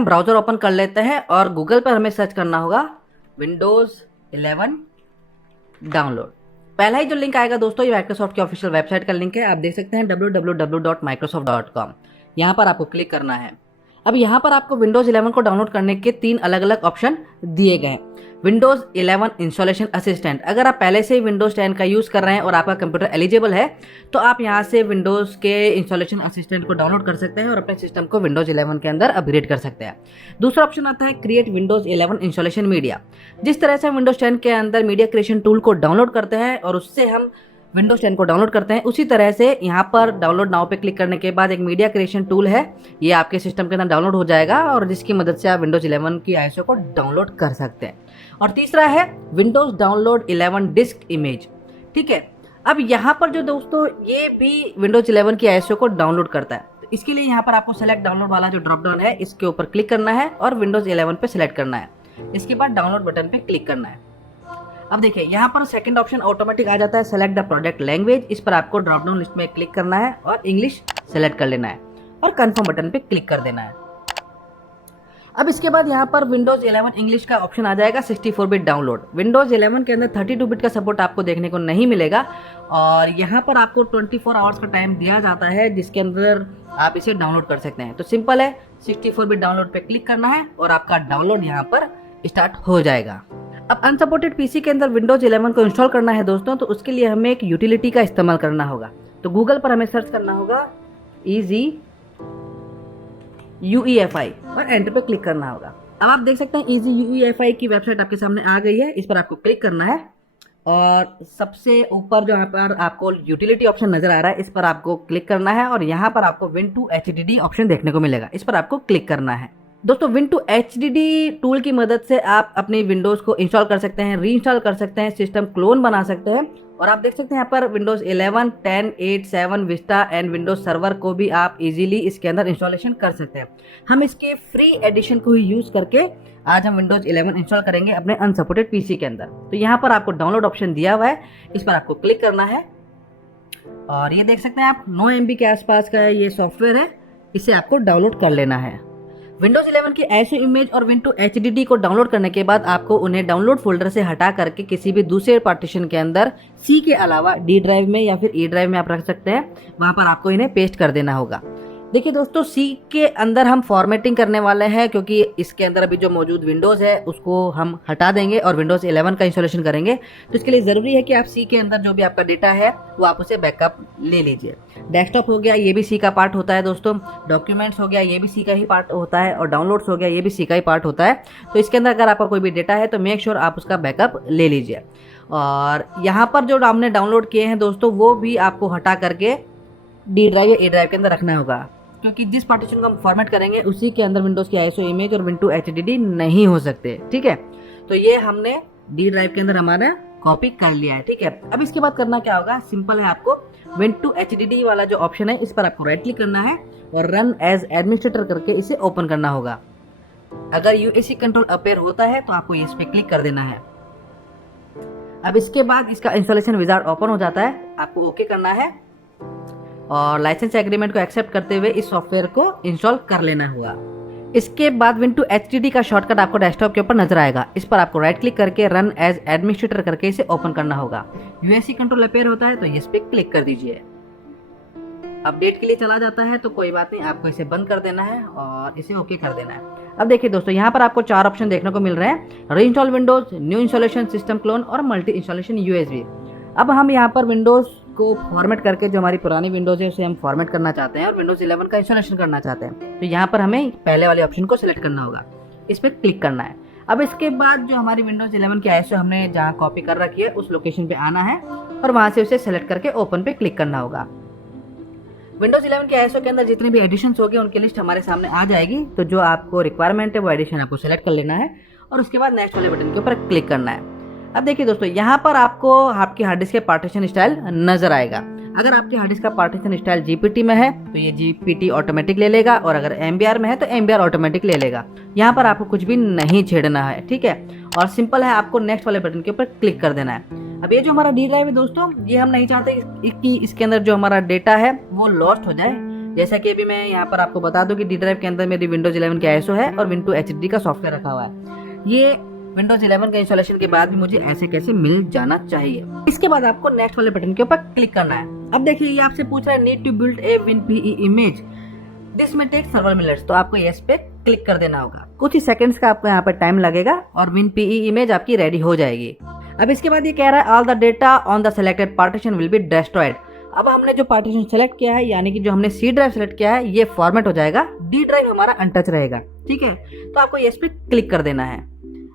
हम browser open कर लेते हैं और गूगल पर हमें सर्च करना होगा विंडोज़ 11 डाउनलोड। पहला ही जो लिंक आएगा दोस्तों ये माइक्रोसॉफ्ट की ऑफिशियल वेबसाइट का लिंक है। आप देख सकते हैं www.microsoft.com। यहाँ पर आपको क्लिक करना है। अब यहाँ पर आपको विंडोज़ 11 को डाउनलोड करने के 3 अलग अलग ऑप्शन दिए गए हैं। विंडोज़ 11 इंस्टॉलेशन असिस्टेंट, अगर आप पहले से ही विंडोज़ 10 का यूज़ कर रहे हैं और आपका कंप्यूटर एलिजिबल है तो आप यहाँ से विंडोज़ के इंस्टॉलेशन असिस्टेंट को डाउनलोड कर सकते हैं और अपने सिस्टम को विंडोज़ 11 के अंदर अपग्रेड कर सकते हैं। दूसरा ऑप्शन आता है क्रिएट विंडोज़ 11 इंस्टॉलेशन मीडिया। जिस तरह से हम विंडोज़ 10 के अंदर मीडिया क्रिएशन टूल को डाउनलोड करते हैं और उससे हम विंडोज़ 10 को डाउनलोड करते हैं, उसी तरह से यहाँ पर डाउनलोड नाउ पे क्लिक करने के बाद एक मीडिया क्रिएशन टूल है, ये आपके सिस्टम के अंदर डाउनलोड हो जाएगा और जिसकी मदद से आप विंडोज़ 11 की आईएसओ को डाउनलोड कर सकते हैं। और तीसरा है विंडोज़ डाउनलोड 11 डिस्क इमेज। ठीक है, अब यहाँ पर जो दोस्तों ये भी विंडोज़ 11 की आईएसओ को डाउनलोड करता है, तो इसके लिए यहाँ पर आपको सेलेक्ट डाउनलोड वाला जो ड्रॉप डाउन है इसके ऊपर क्लिक करना है और विंडोज़ 11 पे सिलेक्ट करना है। इसके बाद डाउनलोड बटन पे क्लिक करना है। अब देखिए यहाँ पर सेकंड ऑप्शन ऑटोमेटिक आ जाता है, सेलेक्ट द प्रोजेक्ट लैंग्वेज। इस पर आपको ड्रॉप डाउन लिस्ट में क्लिक करना है और इंग्लिश सेलेक्ट कर लेना है और कंफर्म बटन पे क्लिक कर देना है। अब इसके बाद यहाँ पर विंडोज़ 11 इंग्लिश का ऑप्शन आ जाएगा 64 बिट डाउनलोड। विंडोज़ 11 के अंदर 32 बिट का सपोर्ट आपको देखने को नहीं मिलेगा और यहाँ पर आपको 24 आवर्स का टाइम दिया जाता है जिसके अंदर आप इसे डाउनलोड कर सकते हैं। तो सिंपल है, 64 बिट डाउनलोड पे क्लिक करना है और आपका डाउनलोड यहाँ पर स्टार्ट हो जाएगा। अब अनसपोर्टेड पीसी के अंदर विंडोज़ 11 को इंस्टॉल करना है दोस्तों, तो उसके लिए हमें एक यूटिलिटी का इस्तेमाल करना होगा। तो गूगल पर हमें सर्च करना होगा ईजी UEFI और एंटर पे क्लिक करना होगा। अब आप देख सकते हैं ईजी UEFI की वेबसाइट आपके सामने आ गई है। इस पर आपको क्लिक करना है और सबसे ऊपर जो यहाँ पर आपको यूटिलिटी ऑप्शन नजर आ रहा है इस पर आपको क्लिक करना है और यहाँ पर आपको Win2 HDD ऑप्शन देखने को मिलेगा, इस पर आपको क्लिक करना है। दोस्तों Win2 HDD टूल की मदद से आप अपनी विंडोज़ को इंस्टॉल कर सकते हैं, री इंस्टॉल कर सकते हैं, सिस्टम क्लोन बना सकते हैं और आप देख सकते हैं यहाँ पर Windows 11, 10, 8, 7, Vista and Windows server को भी आप इजीली इसके अंदर इंस्टॉलेशन कर सकते हैं। हम इसके फ्री एडिशन को ही यूज़ करके आज हम विंडोज़ 11 इंस्टॉल करेंगे अपने अनसपोर्टेड पीसी के अंदर। तो यहाँ पर आपको डाउनलोड ऑप्शन दिया हुआ है, इस पर आपको क्लिक करना है और ये देख सकते हैं आप 9 MB के आसपास का ये सॉफ्टवेयर है, इसे आपको डाउनलोड कर लेना है। विंडोज़ 11 की आईएसओ इमेज और Win2 HDD को डाउनलोड करने के बाद आपको उन्हें डाउनलोड फोल्डर से हटा करके किसी भी दूसरे पार्टीशन के अंदर C के अलावा D ड्राइव में या फिर E ड्राइव में आप रख सकते हैं, वहां पर आपको इन्हें पेस्ट कर देना होगा। देखिए दोस्तों C के अंदर हम फॉर्मेटिंग करने वाले हैं क्योंकि इसके अंदर अभी जो मौजूद विंडोज़ है उसको हम हटा देंगे और विंडोज़ 11 का इंस्टॉलेशन करेंगे। तो इसके लिए ज़रूरी है कि आप C के अंदर जो भी आपका डेटा है वो आप उसे बैकअप ले लीजिए। डेस्कटॉप हो गया, ये भी C का पार्ट होता है दोस्तों। डॉक्यूमेंट्स हो गया, ये भी C का ही पार्ट होता है और डाउनलोड्स हो गया, ये भी C का ही पार्ट होता है। तो इसके अंदर अगर आपका कोई भी डेटा है तो मेक श्योर आप उसका बैकअप ले लीजिए। और यहाँ पर जो हमने डाउनलोड किए हैं दोस्तों वो भी आपको हटा करके D ड्राइव या E ड्राइव के अंदर रखना होगा क्योंकि जिस पार्टीशन को हम फॉर्मेट करेंगे उसी के अंदर विंडोज़ की आईएसओ इमेज और Win2 HDD नहीं हो सकते। ठीक है, तो ये हमने D ड्राइव के अंदर हमारा कॉपी कर लिया है। ठीक है, अब इसके बाद करना क्या होगा, सिंपल है, आपको Win2 HDD वाला जो ऑप्शन है इस पर आपको राइट क्लिक करना है और रन एज एडमिनिस्ट्रेटर करके इसे ओपन करना होगा। अगर UAC कंट्रोल अपेयर होता है तो आपको इस पर क्लिक कर देना है। अब इसके बाद इसका इंस्टॉलेशन विजार्ड ओपन हो जाता है, आपको ओके करना है और लाइसेंस एग्रीमेंट को एक्सेप्ट करते हुए इस सॉफ्टवेयर को इंस्टॉल कर लेना होगा। इसके बाद Win2 HDD का शॉर्टकट आपको डेस्कटॉप के ऊपर नजर आएगा, इस पर आपको राइट क्लिक करके रन एज एडमिनिस्ट्रेटर करके इसे ओपन करना होगा। UAC कंट्रोल अपेयर होता है तो इस पे क्लिक कर दीजिए। अपडेट के लिए चला जाता है तो कोई बात नहीं, आपको इसे बंद कर देना है और इसे ओके कर देना है। अब देखिए दोस्तों यहाँ पर आपको 4 ऑप्शन देखने को मिल रहे हैं, री install Windows, new installation, system clone और मल्टी इंस्टॉलेशन USB। अब हम यहाँ पर विंडोज को फॉर्मेट करके जो हमारी पुरानी विंडोज है उसे हम फॉर्मेट करना चाहते हैं और विंडोज 11 का इंस्टॉलेशन करना चाहते हैं। तो यहाँ पर हमें पहले वाले ऑप्शन को सिलेक्ट करना होगा, इस पर क्लिक करना है। अब इसके बाद जो हमारी विंडोज 11 की आईएसओ हमने जहाँ कॉपी कर रखी है उस लोकेशन पे आना है और वहां से उसे सेलेक्ट करके ओपन पे क्लिक करना होगा। विंडोज 11 की आईएसओ के अंदर जितने भी एडिशन होंगे उनकी लिस्ट हमारे सामने आ जाएगी। तो जो आपको रिक्वायरमेंट है वो एडिशन आपको सेलेक्ट कर लेना है और उसके बाद नेक्स्ट वाले बटन के ऊपर क्लिक करना है। अब देखिए दोस्तों यहाँ पर आपको आपकी हार्ड डिस्क के पार्टीशन स्टाइल नजर आएगा। अगर आपकी हार्ड डिस्क का पार्टीशन स्टाइल GPT में है तो ये GPT ऑटोमेटिक ले लेगा और अगर MBR में है तो MBR ऑटोमेटिक ले लेगा। यहाँ पर आपको कुछ भी नहीं छेड़ना है, ठीक है, और सिंपल है, आपको नेक्स्ट वाले बटन के ऊपर क्लिक कर देना है। अब ये जो हमारा D ड्राइव है दोस्तों, ये हम नहीं चाहते कि इसके अंदर जो हमारा डेटा है वो लॉस्ट हो जाए, जैसा कि अभी मैं यहाँ पर आपको बता दूं कि डी ड्राइव के अंदर मेरी विंडोज 11 का ISO है और विंडो HDD का सॉफ्टवेयर रखा हुआ है। ये विंडोज 11 का इंस्टॉलेशन के बाद भी मुझे ऐसे कैसे मिल जाना चाहिए। इसके बाद आपको नेक्स्ट वाले बटन के ऊपर क्लिक करना है। अब देखिए ये आपसे पूछ रहा है need to build a WinPE image, this में टेक सर्वर मिनट्स, तो आपको यस पे क्लिक कर देना होगा। कुछ ही सेकंड्स का आपको यहाँ पर टाइम लगेगा और WinPE इमेज आपकी रेडी हो जाएगी। अब इसके बाद ये कह रहा है all the data on the selected partition will be destroyed. अब हमने जो पार्टीशन सेलेक्ट किया है यानी कि जो हमने C ड्राइव सेलेक्ट किया है ये फॉर्मेट हो जाएगा, D ड्राइव हमारा अनटच रहेगा। ठीक है, तो आपको यस पे क्लिक कर देना है।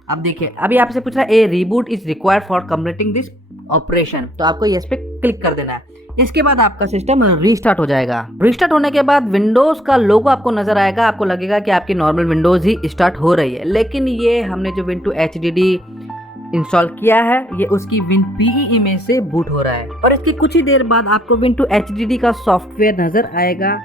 अब देखिए अभी आपसे पूछ रहा है a reboot is required for completing this operation, तो आपको यस पे क्लिक कर देना है। इसके बाद आपका सिस्टम रीस्टार्ट हो जाएगा। रीस्टार्ट होने के बाद विंडोज का लोगो आपको नजर आएगा, आपको लगेगा कि आपकी नॉर्मल विंडोज ही स्टार्ट हो रही है, लेकिन ये हमने जो विंडो HDD इंस्टॉल किया है ये उसकी WinPE इमेज से बूट हो रहा है। और इसकी कुछ ही देर बाद आपको विंडो HDD का सॉफ्टवेयर नजर आएगा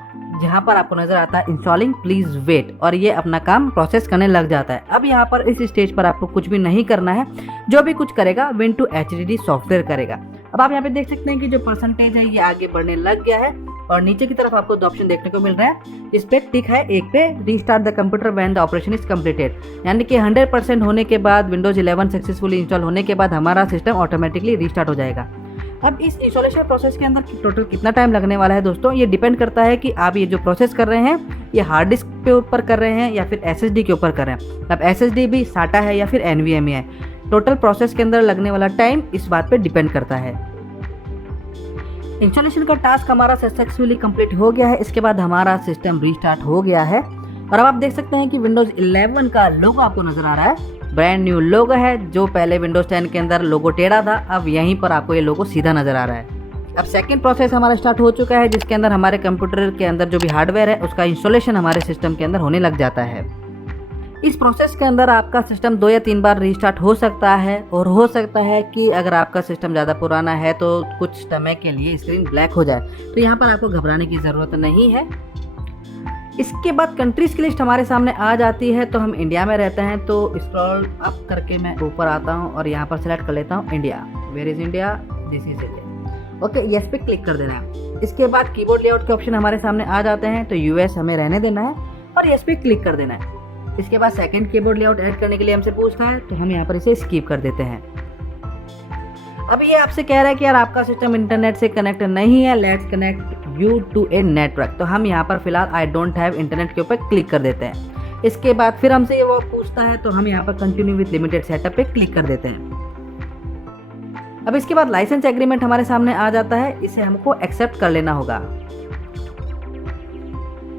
जहां पर आपको नजर आता है इंस्टॉलिंग प्लीज वेट, और ये अपना काम प्रोसेस करने लग जाता है। अब यहाँ पर इस स्टेज पर आपको कुछ भी नहीं करना है, जो भी कुछ करेगा विंडो HDD सॉफ्टवेयर करेगा। अब आप यहाँ पे देख सकते हैं कि जो परसेंटेज है ये आगे बढ़ने लग गया है और नीचे की तरफ आपको दो ऑप्शन देखने को मिल रहा है। इस पे टिक है, एक पे restart the computer when the operation is completed, यानी कि 100% होने के बाद विंडोज 11 सक्सेसफुली इंस्टॉल होने के बाद हमारा सिस्टम ऑटोमेटिकली रीस्टार्ट हो जाएगा। अब इस इंस्टॉलेशन प्रोसेस के अंदर टोटल कितना टाइम लगने वाला है दोस्तों, ये डिपेंड करता है कि आप ये जो प्रोसेस कर रहे हैं ये हार्ड डिस्क के ऊपर कर रहे हैं या फिर SSD के ऊपर कर रहे हैं। अब SSD भी SATA है या फिर NVMe है, टोटल प्रोसेस के अंदर लगने वाला टाइम इस बात पे डिपेंड करता है। इंस्टॉलेशन का टास्क हमारा सक्सेसफुली कंप्लीट हो गया है। इसके बाद हमारा सिस्टम रीस्टार्ट हो गया है और अब आप देख सकते हैं कि विंडोज 11 का लोगो आपको नजर आ रहा है, ब्रांड न्यू लोगो है। जो पहले विंडोज 10 के अंदर लोगो टेढ़ा था, अब यहीं पर आपको ये लोगो सीधा नजर आ रहा है। अब सेकंड प्रोसेस हमारा स्टार्ट हो चुका है, जिसके अंदर हमारे कंप्यूटर के अंदर जो भी हार्डवेयर है उसका इंस्टॉलेशन हमारे सिस्टम के अंदर होने लग जाता है। इस प्रोसेस के अंदर आपका सिस्टम 2 या 3 बार रीस्टार्ट हो सकता है और हो सकता है कि अगर आपका सिस्टम ज़्यादा पुराना है तो कुछ समय के लिए स्क्रीन ब्लैक हो जाए, तो यहाँ पर आपको घबराने की ज़रूरत नहीं है। इसके बाद कंट्रीज़ की लिस्ट हमारे सामने आ जाती है। तो हम इंडिया में रहते हैं, तो स्क्रॉल अप करके मैं ऊपर आता हूँ और यहाँ पर सेलेक्ट कर लेता हूँ India. Where is India, this is India. Okay, yes पे क्लिक कर देना है। इसके बाद कीबोर्ड लेआउट के ऑप्शन हमारे सामने आ जाते हैं, तो US हमें रहने देना है और यस पे क्लिक कर देना है। इसके बाद सेकंड कीबोर्ड लेआउट ऐड करने के लिए हमसे पूछता है, तो हम यहाँ पर इसे स्किप कर देते हैं। अब ये आपसे कह रहा है कि यार आपका सिस्टम इंटरनेट से कनेक्ट नहीं है, let's connect you to a network. तो हम यहाँ पर फिलहाल आई डोंट हैव इंटरनेट के ऊपर क्लिक कर देते हैं। इसके बाद फिर हमसे ये वो पूछता है, तो हम यहाँ पर कंटिन्यू विद लिमिटेड सेटअप पे क्लिक कर देते हैं। अब इसके बाद लाइसेंस एग्रीमेंट हमारे सामने आ जाता है, इसे हमको एक्सेप्ट कर लेना होगा।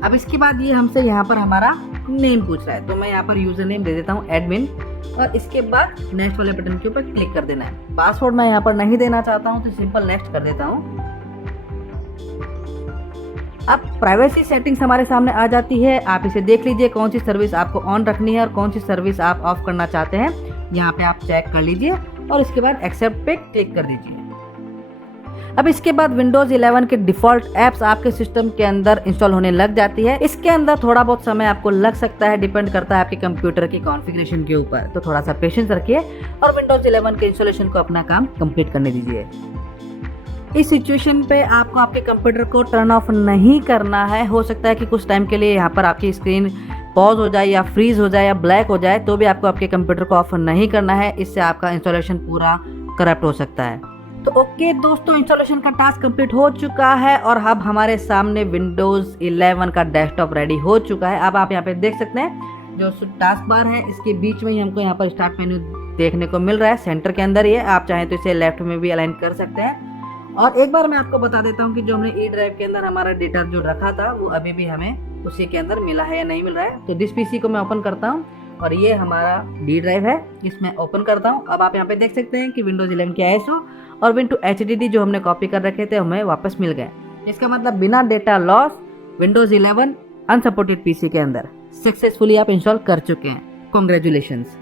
अब इसके बाद ये हमसे यहाँ पर हमारा नेम पूछ रहा है, तो मैं यहाँ पर यूजर नेम दे देता हूँ एडमिन और इसके बाद नेक्स्ट वाले बटन के ऊपर क्लिक कर देना है। पासवर्ड मैं यहाँ पर नहीं देना चाहता हूँ, तो सिंपल नेक्स्ट कर देता हूँ। अब प्राइवेसी सेटिंग्स हमारे सामने आ जाती है, आप इसे देख लीजिए कौन सी सर्विस आपको ऑन रखनी है और कौन सी सर्विस आप ऑफ करना चाहते हैं। यहाँ पे आप चेक कर लीजिए और इसके बाद एक्सेप्ट पे क्लिक कर दीजिए। अब इसके बाद विंडोज 11 के डिफॉल्ट एप्स आपके सिस्टम के अंदर इंस्टॉल होने लग जाती है। इसके अंदर थोड़ा बहुत समय आपको लग सकता है, डिपेंड करता है आपके कंप्यूटर की कॉन्फ़िगरेशन के ऊपर, तो थोड़ा सा पेशेंस रखिए और विंडोज 11 के इंस्टॉलेशन को अपना काम कंप्लीट करने दीजिए। इस सिचुएशन पे आपको आपके कंप्यूटर को टर्न ऑफ नहीं करना है। हो सकता है कि कुछ टाइम के लिए यहाँ पर आपकी स्क्रीन पॉज हो जाए या फ्रीज हो जाए या ब्लैक हो जाए, तो भी आपको आपके कंप्यूटर को ऑफ नहीं करना है, इससे आपका इंस्टॉलेशन पूरा करप्ट हो सकता है। तो ओके दोस्तों, इंस्टॉलेशन का टास्क कंप्लीट हो चुका है और अब हमारे सामने विंडोज 11 का डेस्कटॉप रेडी हो चुका है। अब आप यहाँ पे देख सकते हैं जो टास्क बार है इसके बीच में ही हमको यहाँ पर स्टार्ट मेन्यू देखने को मिल रहा है, सेंटर के अंदर ही है। आप चाहें तो इसे लेफ्ट में भी अलाइन कर सकते हैं। और एक बार मैं आपको बता देता हूँ कि जो हमने E ड्राइव के अंदर हमारा डेटा जो रखा था वो अभी भी हमें उसी के अंदर मिला है या नहीं मिल रहा है। तो दिस PC को मैं ओपन करता हूँ और ये हमारा D ड्राइव है, इसमें ओपन करता हूँ। अब आप यहाँ पे देख सकते हैं कि विंडोज 11 के ISO और विंडो HDD जो हमने कॉपी कर रखे थे हमें वापस मिल गए। इसका मतलब बिना data loss Windows 11 unsupported PC के अंदर सक्सेसफुली आप इंस्टॉल कर चुके हैं। कॉन्ग्रेचुलेशंस।